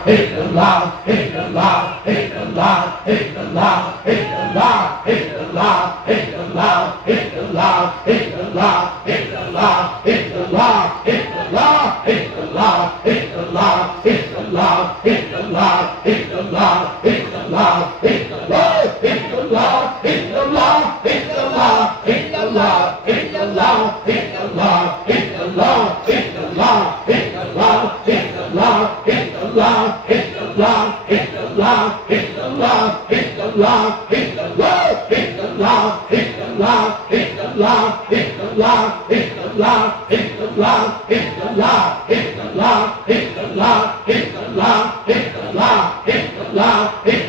Allah, Allah, Allah, Allah, Allah, Allah, Allah, Allah, Allah, Allah, Allah, Allah, Allah, Allah, Allah, Allah, Allah, Allah, Allah,